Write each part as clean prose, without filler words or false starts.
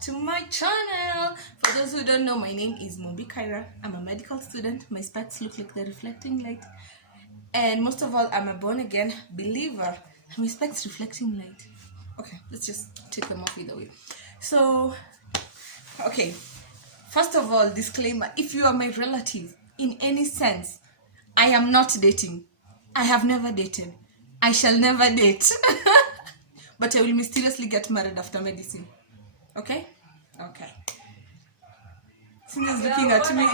back to my channel. For those who don't know, my name is Mobi Kyra. I'm a medical student. My specs look like the reflecting light, and most of all, I'm a born-again believer. My specs reflecting light. Okay, let's just take them off either way. So, okay, first of all, disclaimer: if you are my relative in any sense, I am not dating. I have never dated. I shall never date. But I will mysteriously get married after medicine. Okay? Okay. Sinya's looking at me.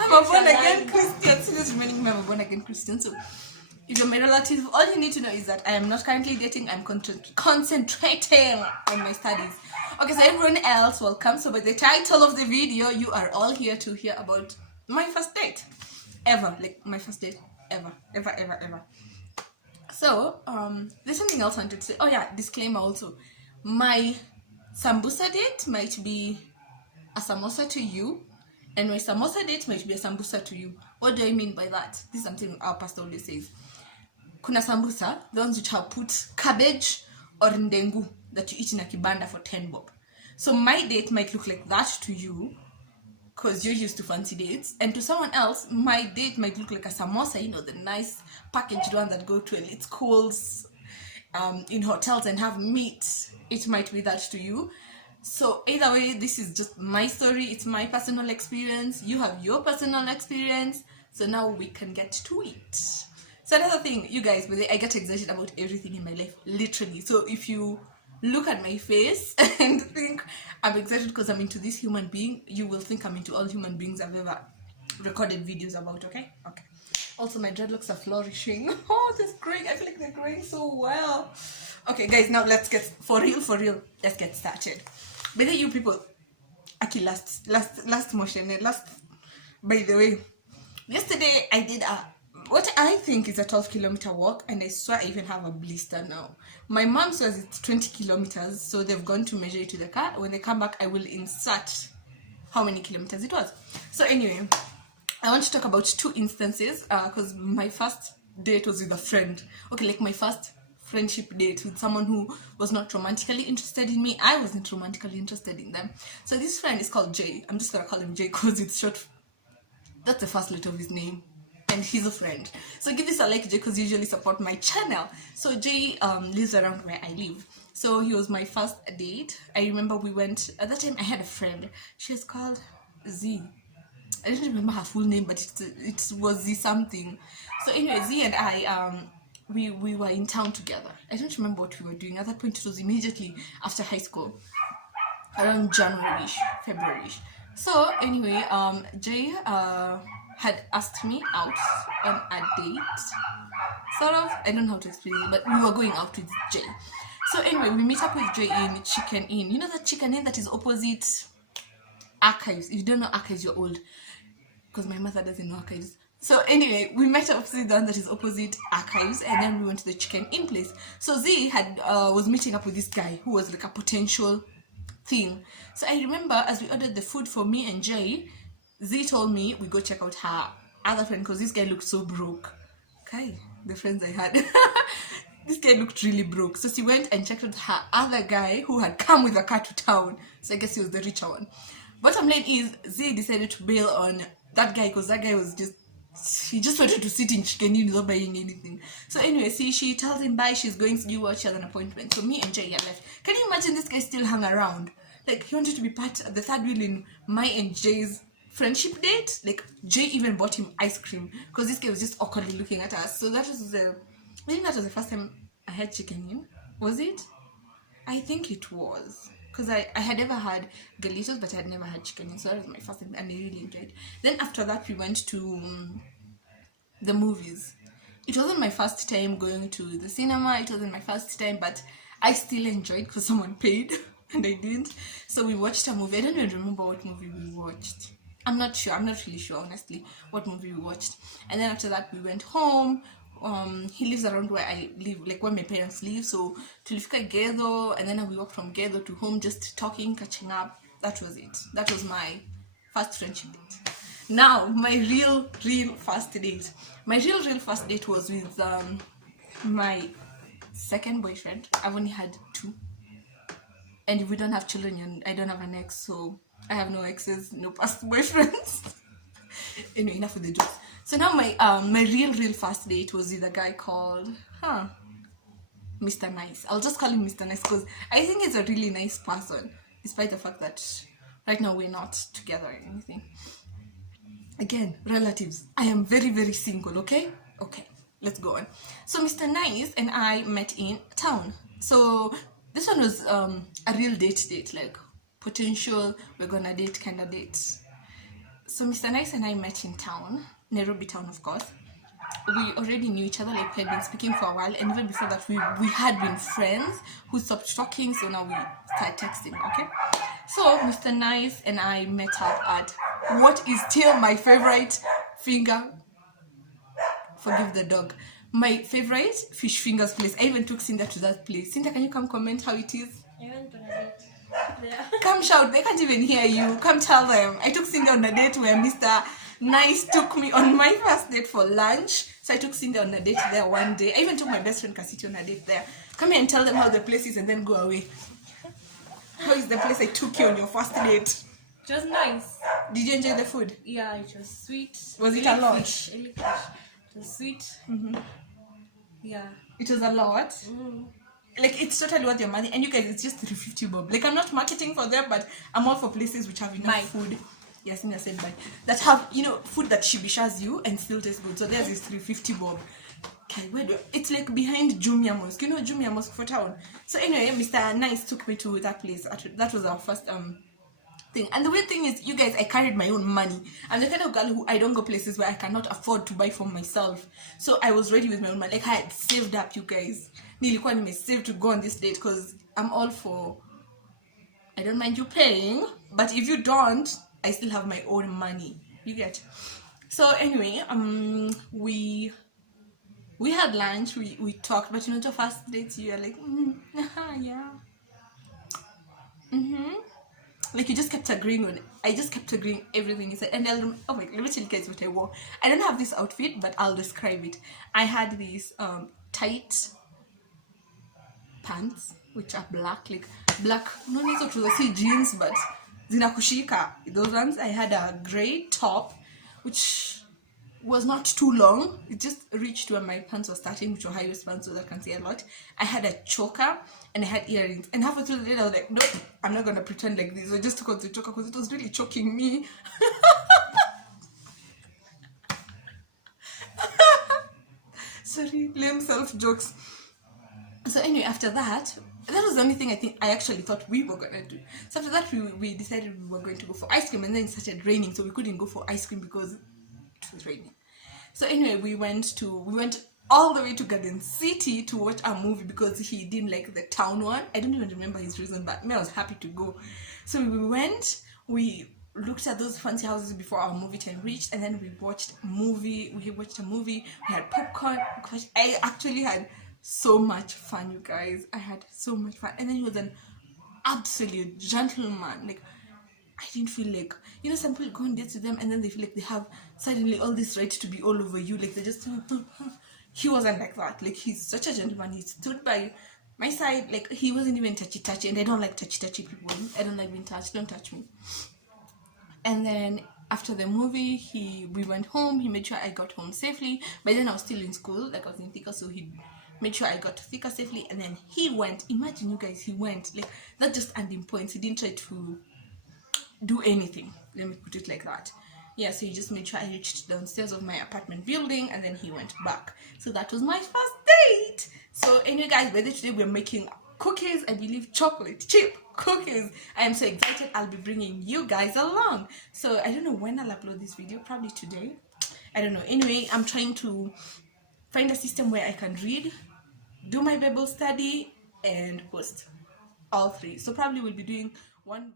I'm a born-again Christian. Sinya's remaining me, I'm a born-again Christian. So, if you're my relative, all you need to know is that I am not currently dating. I'm concentrating on my studies. Okay, so everyone else, welcome. So by the title of the video, you are all here to hear about my first date. Ever. Like, my first date. Ever. So, there's something else I wanted to say. Oh yeah, disclaimer also. My sambusa date might be a samosa to you, and my samosa date might be a sambusa to you. What do I mean by that? This is something our pastor always says. Kuna sambusa, the ones which have put cabbage or ndengu that you eat in a kibanda for 10 bob. So my date might look like that to you, because you're used to fancy dates, and to someone else my date might look like a samosa, you know, the nice packaged one that go to elite schools, in hotels and have meat. It might be that to you. So either way, this is just my story. It's my personal experience. You have your personal experience. So now we can get to it. So another thing, you guys, I get excited about everything in my life, literally. So if you look at my face and think I'm excited because I'm into this human being, you will think I'm into all human beings I've ever recorded videos about. Okay. Also, my dreadlocks are flourishing. Oh, they're growing. I feel like they're growing so well. Okay, guys, now let's get for real. Let's get started. By the you people, okay, last motion. By the way, yesterday I did what I think is a 12-kilometer walk, and I swear I even have a blister now. My mom says it's 20 kilometers, so they've gone to measure it to the car. When they come back, I will insert how many kilometers it was. So anyway, I want to talk about two instances, because my first date was with a friend. Okay, like my first friendship date with someone who was not romantically interested in me. I wasn't romantically interested in them. So this friend is called Jay. I'm just gonna call him Jay because it's short. That's the first letter of his name. And he's a friend. So give this a like, Jay, because you usually support my channel. So Jay lives around where I live. So he was my first date. I remember we went, at that time I had a friend. She was called Z. I don't remember her full name, but it was Z something. So anyway, Z and I, we were in town together. I don't remember what we were doing. At that point, it was immediately after high school, around January-ish, February-ish. So anyway, Jay had asked me out on a date, sort of. I don't know how to explain it, but we were going out with Jay. So anyway, we meet up with Jay in Chicken Inn. You know that Chicken Inn that is opposite Archives? If you don't know Archives, you're old, because my mother doesn't know Archives. So anyway, we met up with the one that is opposite Archives, and then we went to the Chicken Inn place. So Z had was meeting up with this guy who was like a potential thing. So I remember as we ordered the food for me and Jay, Z told me we go check out her other friend because this guy looked so broke. Okay, the friends I had. This guy looked really broke. So she went and checked out her other guy who had come with a car to town. So I guess he was the richer one. Bottom line is, Z decided to bail on that guy because that guy was he just wanted to sit in Chicken Inn without buying anything. So anyway, she tells him bye, she's going to do what, she has an appointment. So me and Jay are left. Can you imagine this guy still hung around? Like, he wanted to be part of the third wheel in my and Jay's friendship date. Like, Jay even bought him ice cream because this guy was just awkwardly looking at us. So I think that was the first time I had Chicken Inn. Was it? I think it was. Because I had ever had Galitos, but I had never had Chicken Inn. So that was my first time, and I really enjoyed it. Then after that, we went to the movies. It wasn't my first time going to the cinema. It wasn't my first time, but I still enjoyed because someone paid and I didn't. So we watched a movie. I don't even remember what movie we watched. I'm not really sure, honestly, what movie we watched. And then after that, we went home. He lives around where I live, like where my parents live. So tulifika Gedo, and then we walked from Gedo to home, just talking, catching up. That was it. That was my first friendship date. Now, my real first date. My real first date was with my second boyfriend. I've only had two. And if we don't have children, I don't have an ex, so I have no exes, no past boyfriends. Anyway, enough with the jokes. So now my real first date was with a guy called Mr. Nice. I'll just call him Mr. Nice because I think he's a really nice person, despite the fact that right now we're not together or anything. Again, relatives. I am very single, okay? Okay, let's go on. So Mr. Nice and I met in town. So this one was a real date, like potential, we're gonna date kind of date. So Mr. Nice and I met in town, Nairobi town, of course. We already knew each other, like we had been speaking for a while, and even before that we had been friends who stopped talking, so now we started texting, okay? So Mr. Nice and I met up at what is still my favorite forgive the dog, my favorite fish fingers place. I even took Cinda to that place. Cinda, can you come comment how it is? I went on a date there. Come shout, they can't even hear you. Come tell them. I took Cinda on a date where Mr. Nice took me on my first date for lunch. So I took Cinda on a date there one day. I even took my best friend Kasiti on a date there. Come here and tell them how the place is and then go away. How is the place I took you on your first date? It was nice. Did you enjoy the food? Yeah, it was sweet. Was it a lot? I like fish. It was sweet. Yeah. It was a lot. Like, it's totally worth your money. And you guys, it's just 350 bob. Like, I'm not marketing for them, but I'm all for places which have enough food. Yes, I said bye. That have, food that shibishas you and still tastes good. So there's this 350 bob. Okay, it's like behind Jumia Mosque. You know Jumia Mosque for town. So anyway, Mr. Nice took me to that place. That was our first thing. And the weird thing is, you guys, I carried my own money. I'm the kind of girl who I don't go places where I cannot afford to buy for myself. So I was ready with my own money. Like, I had saved up, you guys. Nilikuwa nimesave to go on this date because I'm all for, I don't mind you paying, but if you don't, I still have my own money. You get? So anyway, we had lunch, we talked, but the first dates, you're like, yeah. Like, you just kept agreeing on it. I just kept agreeing everything he said. And oh my god, let me tell you guys what I wore. I don't have this outfit, but I'll describe it. I had these tight pants, which are black, like black, no need to see jeans, but zinakushika, those ones. I had a gray top, which was not too long. It just reached where my pants were starting, which were high waist pants, so that I can see a lot. I had a choker and I had earrings. And halfway through the day, I was like, nope, I'm not gonna pretend like this. I just took out the choker because it was really choking me. Sorry, lame self jokes. So anyway, after that was the only thing I actually thought we were gonna do. So after that, we decided we were going to go for ice cream, and then it started raining, so we couldn't go for ice cream because it was raining. So anyway, we went all the way to Garden City to watch a movie because he didn't like the town one. I don't even remember his reason, but I was happy to go. So we looked at those fancy houses before our movie time reached, and then we watched a movie. We had popcorn. Gosh, I actually had so much fun, you guys. I had so much fun. And then he was an absolute gentleman. Like, I didn't feel like, some people go on dates with them and then they feel like they have suddenly all this right to be all over you. Like, they just, he wasn't like that. Like, he's such a gentleman. He stood by my side. Like, he wasn't even touchy, and I don't like touchy people. I don't like being touched. Don't touch me. And then after the movie, we went home. He made sure I got home safely. By then I was still in school, like I was in Thika, so he made sure I got to Thika safely. And then he went. Imagine, you guys, he went. Like, that just earned points. He didn't try to do anything. Let me put it like that. Yeah, so he just made sure I reached downstairs of my apartment building, and then he went back. So that was my first date. So anyway, guys, by the today we're making cookies. I believe chocolate chip cookies. I am so excited. I'll be bringing you guys along. So I don't know when I'll upload this video. Probably today. I don't know. Anyway, I'm trying to find a system where I can read, do my Bible study, and post all three. So probably we'll be doing one